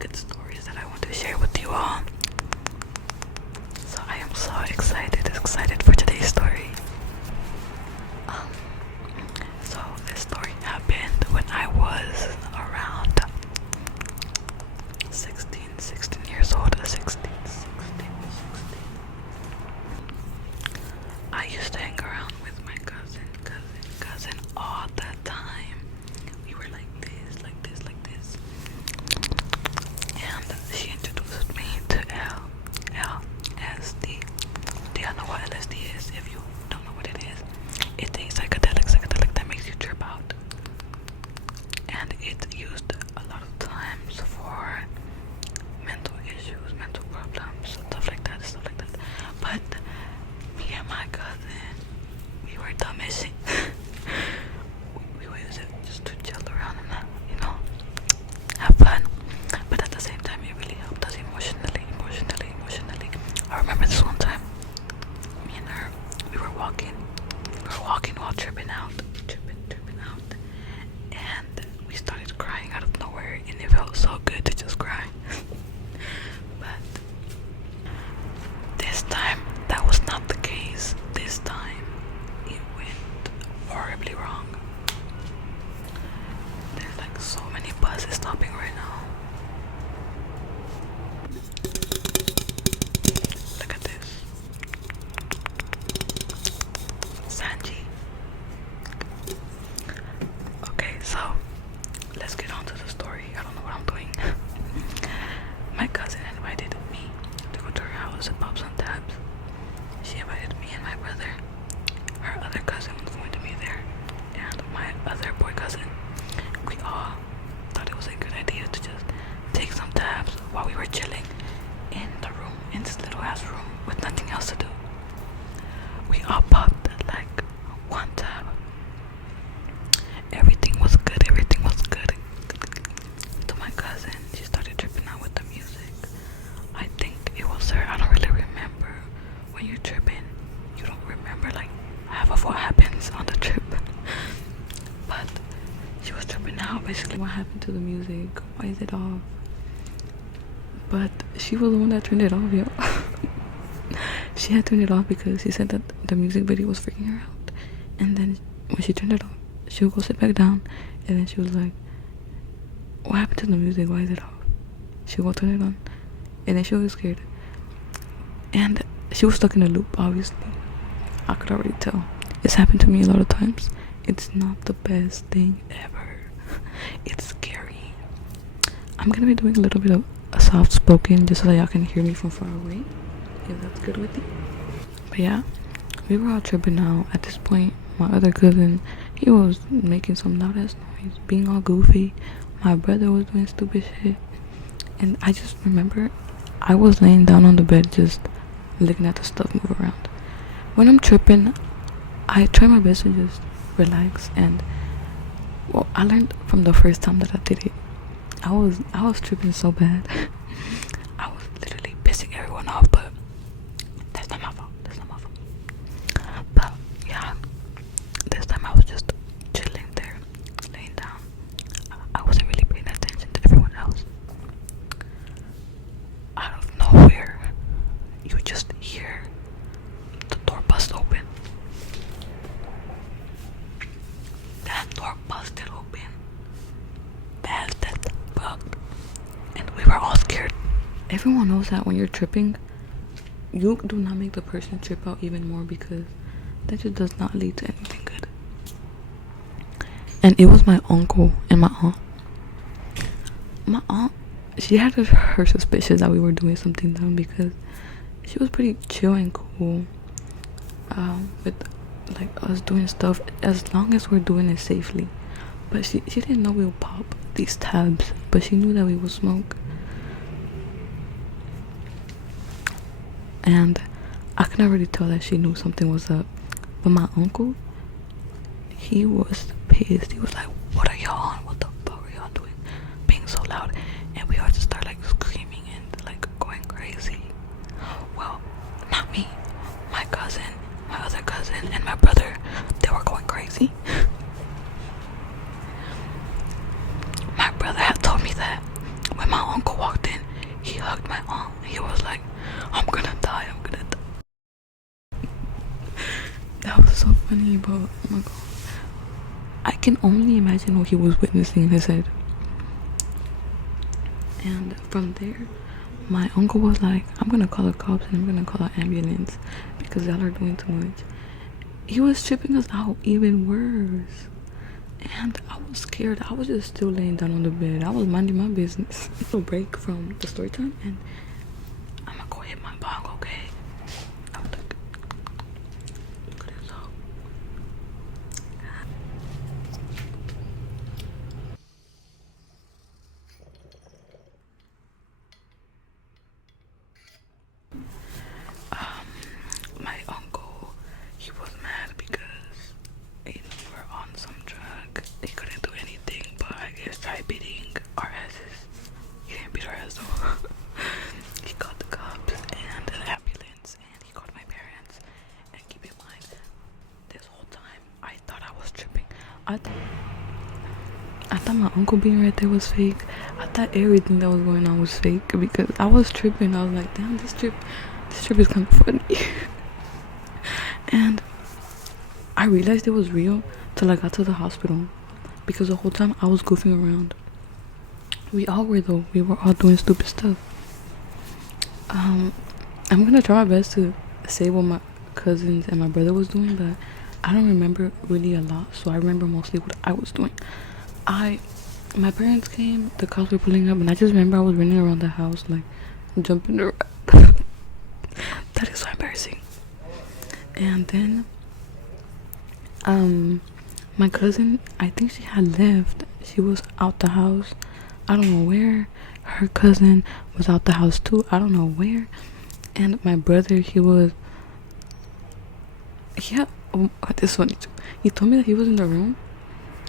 good stories that I want to share with you all. So I am so excited for today's story. So this story happened when I was around 16 years old. 16. I used to hang around with my cousin all the time. We were like this. And she introduced me to LSD. Do y'all know what LSD is? If you don't know what it is, it's a psychedelic that makes you trip out. And it's used a lot of times for mental issues, mental problems, stuff like that. But me and my cousin, we were dumb as shit. we would use it just to chill around and have fun. But at the same time, it really helped us emotionally. I remember this one time, me and her, we were walking while tripping out, and we started crying out of nowhere, and it felt so good to just cry. But this time, that was not the case. This time, it went horribly wrong. There's like so many buses stopping right now. Look at this. Sanji. Okay, so let's get on to the story. I don't know what I'm doing. My cousin invited me to go to her house and pop some tabs. She invited me and my brother. Her other cousin was going to be there, and my other boy cousin. We all thought it was a good idea to just take some tabs while we were chilling in this little ass room with nothing else to do. We all popped like one tab. Everything was good. To my cousin, she started tripping out with the music. I think it was her. I don't really remember. When you're tripping, you don't remember like half of what happens on the trip. But she was tripping out. Basically, what happened to the music? Why is it off? But she was the one that turned it off, yo. She had turned it off because she said that the music video was freaking her out. And then when she turned it off, she would go sit back down, and then she was like, what happened to the music? Why is it off? She would go turn it on, and then she would get scared. And she was stuck in a loop, obviously. I could already tell. It's happened to me a lot of times. It's not the best thing ever. It's scary. I'm gonna be doing a little bit of a soft spoken just so that y'all can hear me from far away, if that's good with you. But yeah, we were all tripping out. At this point, my other cousin, he was making some loud ass noise, being all goofy. My brother was doing stupid shit. And I just remember I was laying down on the bed just looking at the stuff move around. When I'm tripping, I try my best to just relax, and well, I learned from the first time that I did it. I was tripping so bad. I was literally pissing everyone off, but that's not my fault. But yeah, this time I was just chilling there, laying down. I wasn't really paying attention to everyone else. Out of nowhere, you just hear the door bust open. That door busted open. Bad as fuck. And we were all scared. Everyone knows that when you're tripping, you do not make the person trip out even more, because that just does not lead to anything good. And it was my uncle and my aunt. My aunt, she had her suspicions that we were doing something dumb, because she was pretty chill and cool with like us doing stuff as long as we're doing it safely. But she didn't know we would pop these tabs, but she knew that we would smoke. And I can already tell that she knew something was up. But my uncle, he was pissed. He was like, what are y'all on? What the fuck are y'all doing? Being so loud. And we all just start like screaming and like going crazy. Well, not me. My cousin, my other cousin, and my brother, they were going crazy. My brother had told me that when my uncle walked funny, but oh my god, I can only imagine what he was witnessing in his head. And from there, my uncle was like, I'm gonna call the cops and I'm gonna call an ambulance because y'all are doing too much. He was tripping us out even worse. And I was scared. I was just still laying down on the bed. I was minding my business. A break from the story time, and I'm gonna go hit my bong, okay? I'm like, look at this out. My uncle, he was mad because we were on some drug. He couldn't do anything, but I guess try beating our asses. He didn't beat our ass though. He called the cops and an ambulance, and he called my parents. And keep in mind, this whole time I thought I was tripping. I thought my uncle being right there was fake. I thought everything that was going on was fake because I was tripping. I was like, damn, this trip is kind of funny. And I realized it was real till I got to the hospital, because the whole time I was goofing around. We all were though. We were all doing stupid stuff. I'm gonna try my best to say what my cousins and my brother was doing, but I don't remember really a lot, so I remember mostly what I was doing. My parents came, the cops were pulling up, and I just remember I was running around the house like jumping around. That is so embarrassing. And then my cousin, I think she had left. She was out the house. I don't know where. Her cousin was out the house too. I don't know where. And my brother, this is funny too. He told me that he was in the room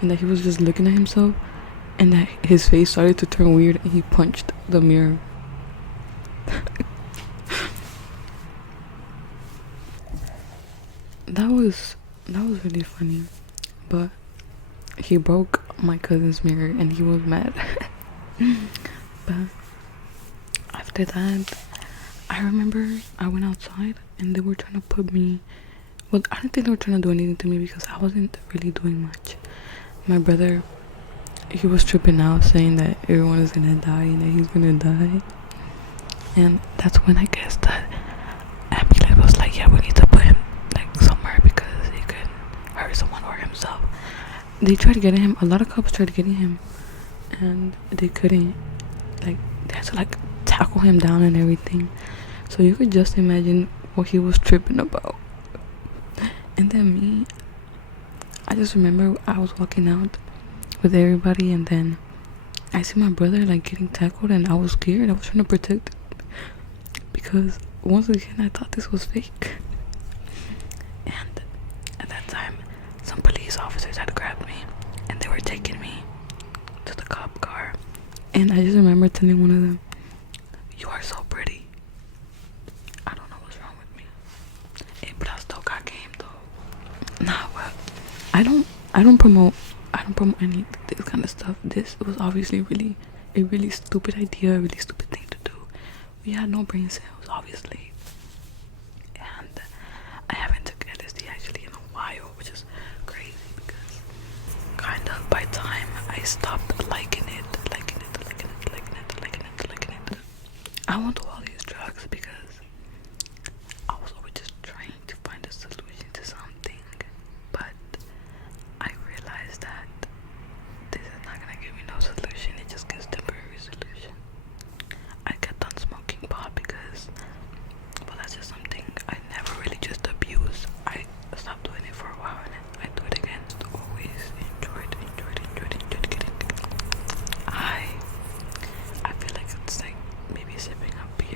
and that he was just looking at himself, and that his face started to turn weird, and he punched the mirror. That was really funny, but he broke my cousin's mirror and he was mad. But after that, I remember I went outside and they were trying to put me, well, I don't think they were trying to do anything to me because I wasn't really doing much. My brother, he was tripping out saying that everyone is gonna die and that he's gonna die. And that's when I guess that ambulance was like, yeah, we need to put him like somewhere because he could hurt someone or himself. They tried getting him. A lot of cops tried getting him, and they couldn't. Like, they had to like tackle him down and everything. So you could just imagine what he was tripping about. And then me, I just remember I was walking out with everybody, and then I see my brother like getting tackled, and I was scared. I was trying to protect him because once again I thought this was fake. And at that time, some police officers had grabbed me and they were taking me to the cop car. And I just remember telling one of them, "You are so pretty." I don't know what's wrong with me. Hey, but I still got game though. Nah, well, I don't promote any of this kind of stuff. This was obviously a really stupid idea, a really stupid thing to do. We had no brain cells, obviously. And I haven't took LSD actually in a while, which is crazy because kind of by time I stopped liking it. I want all these drugs because I was always just trying to find a solution to something, but I realized that this is not gonna give me no solution. It just gives temporary solution. I kept on smoking pot because, well, that's just something I never really just abused. I stopped doing it for a while and then I do it again. Just always enjoyed getting. I feel like it's like maybe sipping a beer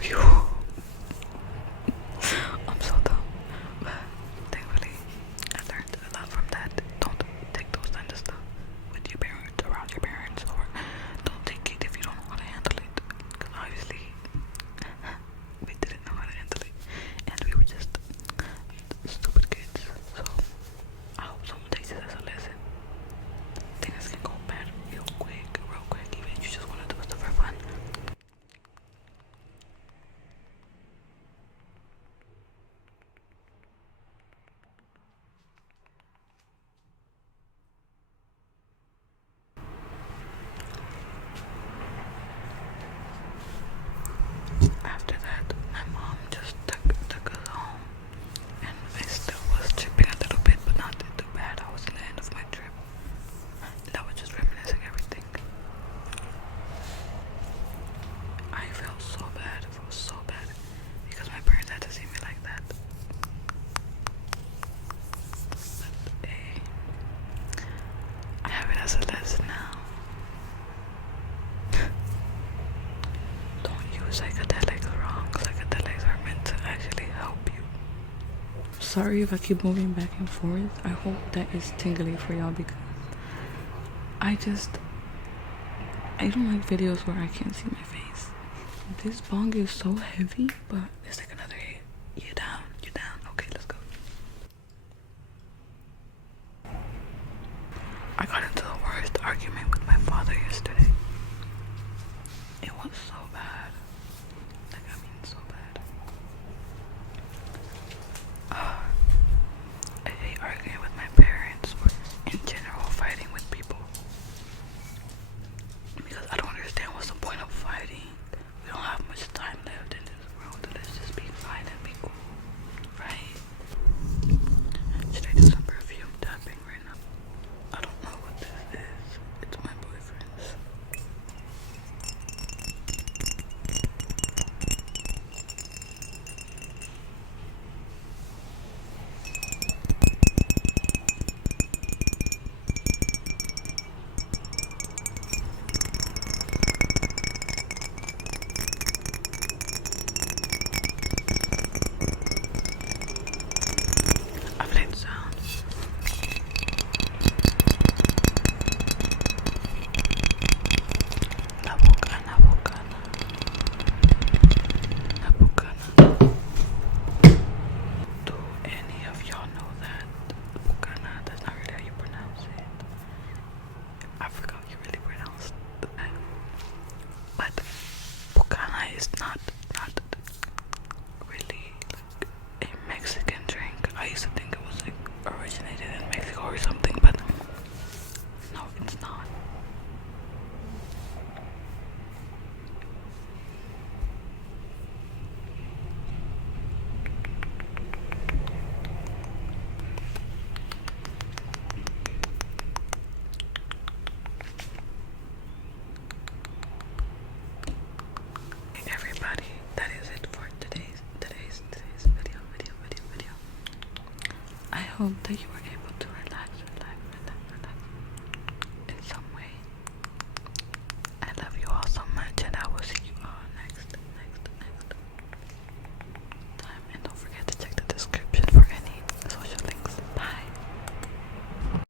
Phew. I'm so dumb. But thankfully, I learned a lot from that. Don't take those kind of stuff with your parents, around your parents, or don't take it if you don't know how to handle it. Because obviously, we didn't know how to handle it, and we were just stupid kids. So I hope someone takes it as a lesson. Things can go bad real quick, even if you just want to do stuff for fun. After that, my mom just took us home, and I still was tripping a little bit, but not too bad. I was in the end of my trip, and I was just reminiscing everything. I felt so bad, because my parents had to see me like that. But hey, I have it as a lesson now. Don't use psychedelics wrong. Psychedelics are meant to actually help you. Sorry if I keep moving back and forth. I hope that is tingly for y'all, because I don't like videos where I can't see my face. This bong is so heavy, but it's like another hit. You down? Okay, let's go. I got into the worst argument with my father yesterday. It was so bad. So bad. I hate arguing with my parents, or in general fighting with people, because I don't understand what's the point of fighting. We don't have much time left in this world. Let's just be fine and be cool, right? Should I do some perfume tapping right now? I don't know what this is. It's my boyfriend's. I played sounds. La bocana. Do any of y'all know that? Bocana, that's not really how you pronounce it. I forgot you really pronounced that. But Bocana is not really like a Mexican drink. I used to think it was like originated in Mexico or something, but no, it's not. Everybody, that is it for today's video. I hope that you were